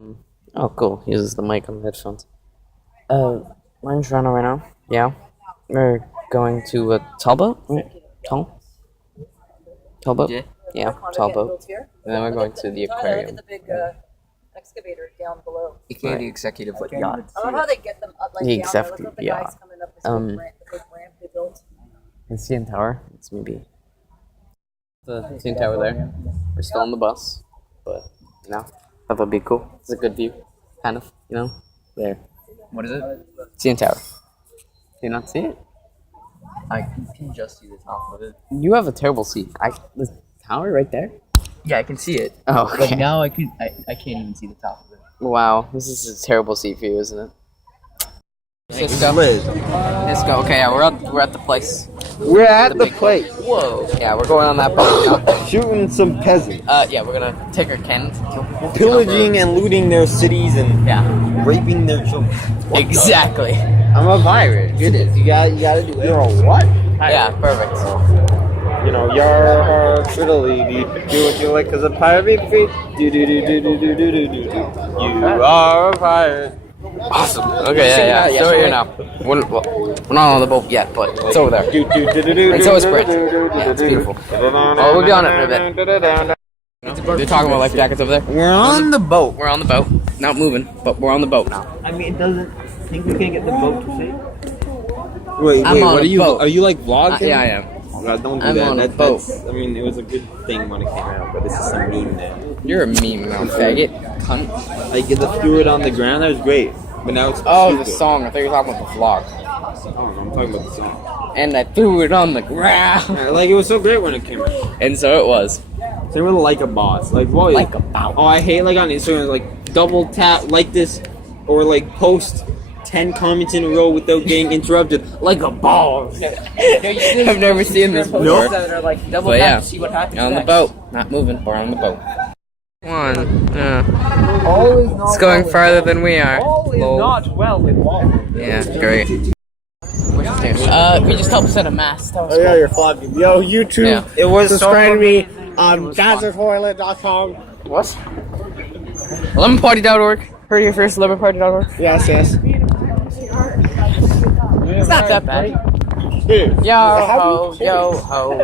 Oh, cool. He uses the mic on the headphones. We're in Toronto right now. Yeah. We're going to a tall right? Tall boat? Yeah. Yeah, tall boat. And then we're going to the aquarium. Look at the big excavator down below. AKA the executive yacht. I love how they get them up like The down there. Look executive at the guys yacht. coming up this big ramp they built. And CN Tower. It's maybe the CN Tower there. We're still on the bus, but you know, that would be cool. It's a good view, kind of. You know, there. What is it? CN Tower. Do you not see it? I can just see the top of it. You have a terrible seat. The tower right there. Yeah, I can see it. Oh, okay. But now I can't even see the top of it. Wow, this is a terrible seat for you, isn't it? Cisco. Let's go. Okay, yeah, we're at the place. We're at the place. Whoa. Yeah, we're going on that boat now. Shooting some peasants. Yeah, we're gonna take our cannons. Pillaging and looting their cities and raping their children. Exactly. I'm a pirate. Get it. You gotta do it. You're a what? Yeah, perfect. You know, you're fiddly. Do what you like as a pirate. Do. You are a pirate. Awesome. Okay, yeah. So we're here now. We're not on the boat yet, but it's over there. And so is Brit. Yeah, it's beautiful. Oh, we'll be on it in a bit. They're talking about life jackets over there. We're on the boat. We're on the boat. Not moving, but we're on the boat now. I mean, it doesn't. Think we can get the boat to see? Wait, I'm on what a are you? boat. Are you like vlogging? Yeah, I am. Oh God, don't do I'm that. on a boat. I mean, it was a good thing when it came out, but this is some meme now. You're a meme now, faggot. Cunt. Like, the threw it on the ground, that was great. But now it's Oh, the stupid. song. I thought you were talking about the vlog. Oh, no, I'm talking about the song. And I threw it on the ground. Yeah, like, it was so great when it came out. And so it was. Same with like a boss. Like, what? Like a boss. Oh, I hate like on Instagram, like double tap like this, or like post 10 comments in a row without getting interrupted, like a boss. I've never seen this before. That are like double But tap yeah, to see what happens on the next. boat. Not moving. We're on the boat. One. Yeah. Always not It's going farther than we are. Always Lol. not well in water. Yeah, great. We just helped set a mast. Oh yeah, you're flopping. Yo, YouTube, Yeah. It was subscribe to me on DazzerToilet.com. What? LemonParty.org. Heard of your first LemonParty.org? Yes. It's not that bad. Dude, Yo ho, yo ho.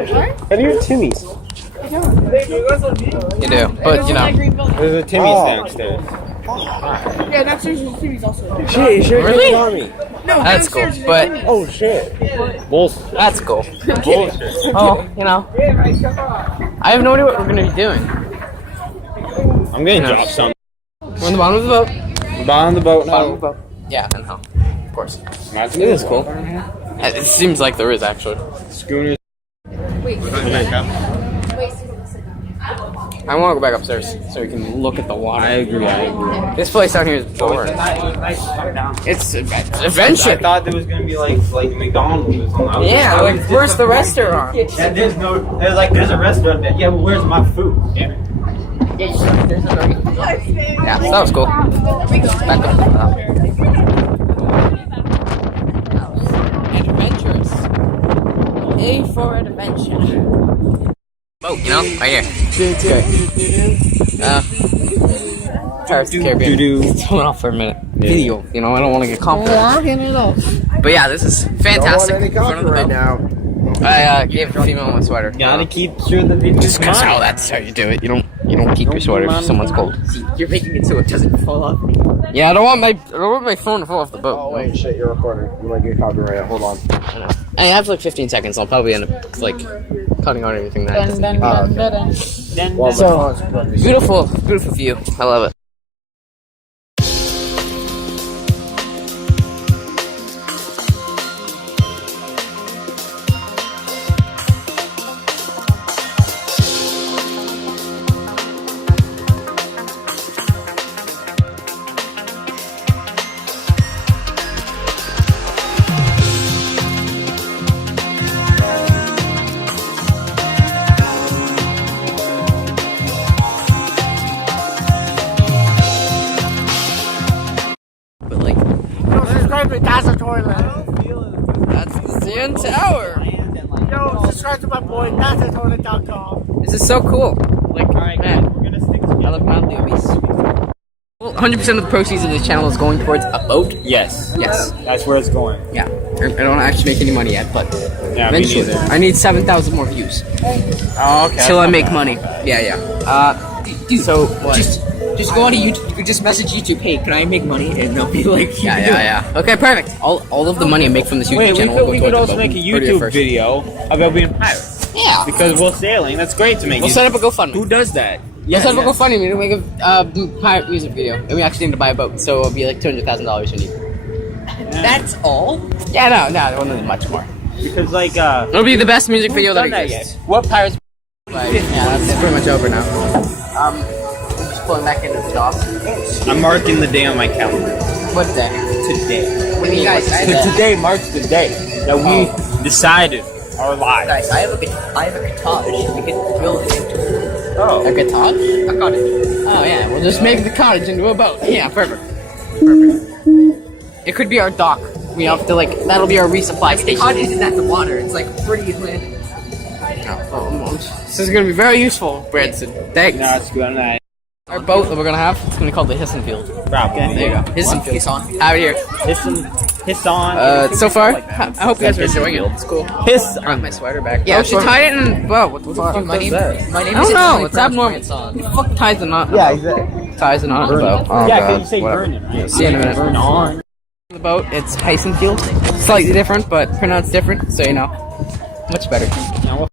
how do you have Timmy's? You do, but you know. There's a Timmy downstairs. Yeah, downstairs is Timmy's also. Shit, you should Really? have on me. No, That's cool, downstairs is but Timmy's. Oh shit. Bullshit. that's cool. Bullshit. Oh, you know. I have no idea what we're gonna be doing. I'm gonna drop some. We're on the bottom of the boat. Bottom of the boat. Bottom of the boat. Yeah, and how? Of course. It It is cool. It seems like there is actually. Schooners. I want to go back upstairs so we can look at the water. I agree. This place down here is boring. It's adventure. I thought there was gonna be like McDonald's or something. Yeah, like where's the restaurant? Yeah, there's a restaurant there. Yeah, but where's my food? Damn it. Yeah, so that was cool. Back up. Adventurous. A for adventure. Oh, you know, right here. Pirates of the Caribbean. It's coming off for a minute. Video, you know, I don't want to get confident. But yeah, this is fantastic. In front of the boat. now. I gave a female my sweater. Gotta keep sure the people Just because how that's how you do it. You don't keep your sweater if someone's cold. See, you're making it so it doesn't fall off. Yeah, I don't want my phone to fall off the boat. Oh wait, shit, you're recording. You might get copyrighted. Hold on. I know. I have like 15 seconds. I'll probably end up like cutting out everything that doesn't need to be. Well, So beautiful view. I love it. But like, subscribe to DazzerToilet. that's the CN Tower. Yo, subscribe to my boy DazzerToilet.com. This is so cool. Like, man, We're gonna stick together. I love Mount Newbies. Well, 100% of the proceeds of this channel is going towards a boat. Yes. Yes. That's where it's going. Yeah. I don't actually make any money yet, but Yeah, me eventually. neither. I need 7,000 more views Oh, okay. till I make money. Yeah. Dude, So what? just go on to YouTube. You could just message YouTube, hey, can I make money? And they'll be like, Yeah. Okay, perfect. All of the money I make from this YouTube Wait, channel will go we could towards also the make a boat. Heard it here YouTube first. video about being pirates. Yeah. Because we're sailing. That's great to make. We'll set up a GoFundMe. Who does that? We'll set up a GoFundMe to make a pirate music video, and we actually need to buy a boat, so it'll be like $200,000 we need. That's all? Yeah, no, it won't need much more. Because like It'll be the best music video that done that exists. What pirates? But, yeah, that's pretty much over now. I'm just pulling back into the dock. I'm marking the day on my calendar. What day? Today. What do you guys? Today marks the day that we decided our lives. Guys, I have a cottage. We can build it into Oh. A cottage? a cottage. Oh yeah, we'll just make the cottage into a boat. Yeah, perfect. It could be our dock. We have to like that'll be our resupply The station. cottage isn't at the water. It's like pretty landing. This is gonna be very useful, Branson. Thanks. No, it's good. I'm Our boat that we're gonna have, it's gonna be called the Hisson Field. Probably. Okay, there you go. Hisson Field. Out here. Hiss on. So far, I hope you guys are enjoying it. It's cool. Hiss. I got my sweater back. Yeah, she tied it in. Whoa, what the fuck My is name, that? my name I is don't know. Anthony It's Brown's abnormal. grandson. Who the fuck ties the knot? Yeah, exactly. Ties the knot in the boat. Oh Yeah, god. because you say Whatever. burn it, right? See you in a minute. Burn on. The boat, it's Hisson Field. Slightly different, but pronounced different, so you know. Much better. Now,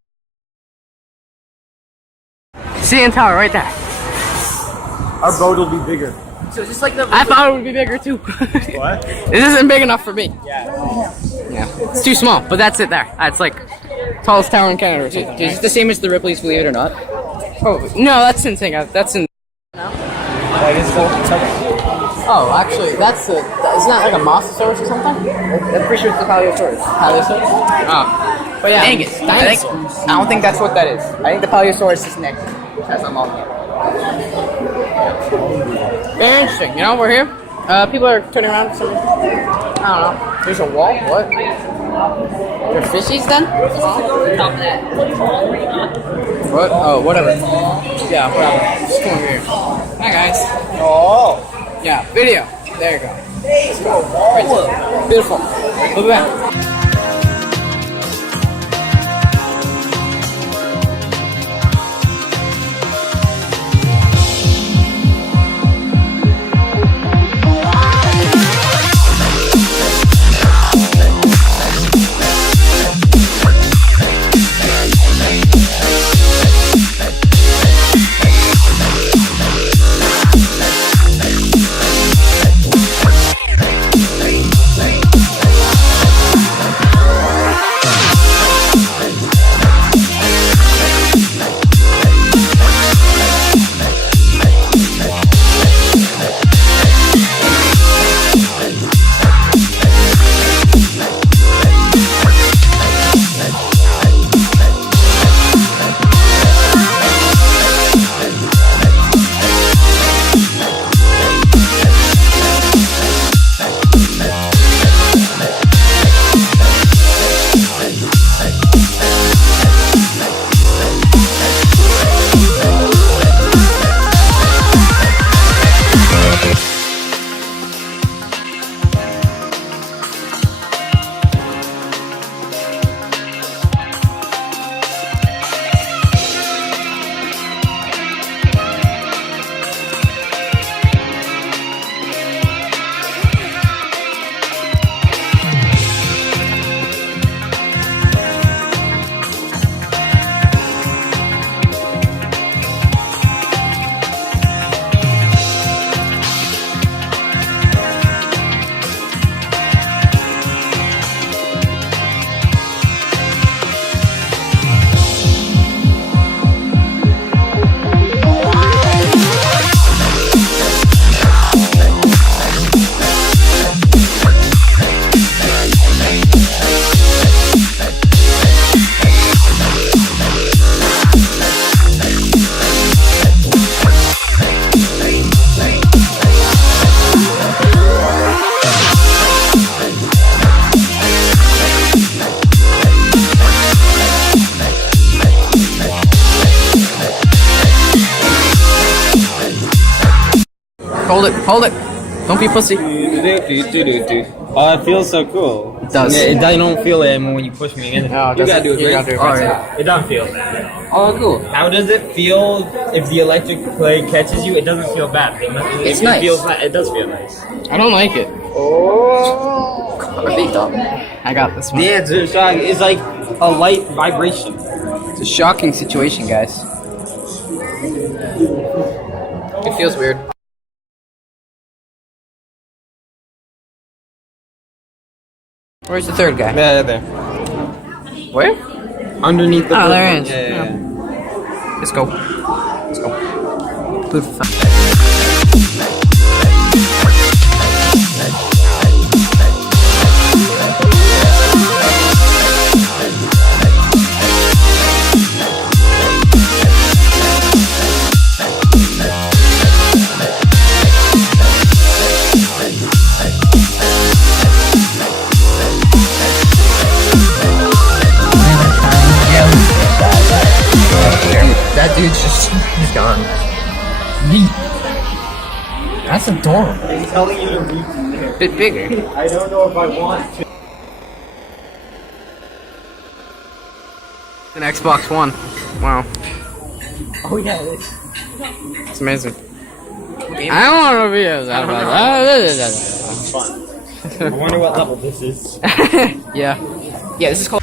CN Tower right there. our boat will be bigger. So it's just like the. I thought it would be bigger too. What? This isn't big enough for me. Yeah. Yeah. It's too small, but that's it there. That's like tallest tower in Canada or something. Is it the same as the Ripley's, believe it or not? Probably. No, that's in St. That's in. Oh, actually, that's the. Isn't that like a Mosasaurus or something? I'm pretty sure it's the Paleosaurus. Paleosaurus? Oh. But yeah. Dang it. Dinosaurs. I don't think that's what that is. I think the Paleosaurus is next. As I'm on here. Very interesting. You know, we're here. People are turning around. I don't know. There's a wall. What? There are fishies then? What? Oh, whatever. Yeah, whatever. Just come over here. Hi guys. Oh. Yeah, video. There you go. Let's go. Right there. Beautiful. Look at that. Hold it, hold it. Don't be pussy. Oh, it feels so cool. It does. Yeah, I don't feel it when you push me in. No, You gotta do it. You Right? gotta do it. It doesn't feel bad. Oh, cool. How does it feel if the electric play catches you? It doesn't feel bad. It's it nice. It does feel nice. I don't like it. I'm a big dog. I got this one. Yeah, it's shocking. It's like a light vibration. It's a shocking situation, guys. It feels weird. Where's the third guy? Yeah, there. Where? Underneath the. Oh, there building. it is. Yeah. Let's go. Let's go. Food for thought. That dude's just, he's gone. That's adorable. I'm telling you to reach. Bit bigger. I don't know if I want to. An Xbox One. Wow. Oh yeah, it is. It's amazing. I don't want to be as Fun. I wonder what level this is. Yeah. Yeah, this is called.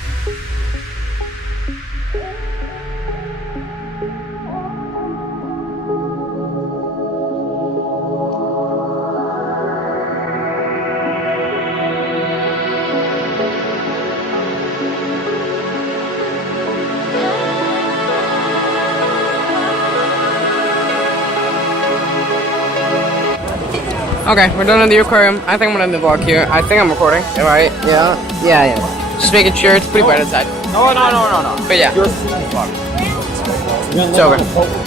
Okay, we're done in the aquarium. I think I'm gonna end the vlog here. I think I'm recording. Am I right? Yeah. Yeah. Just making sure. It's pretty bright outside. No. But yeah. You're It's over.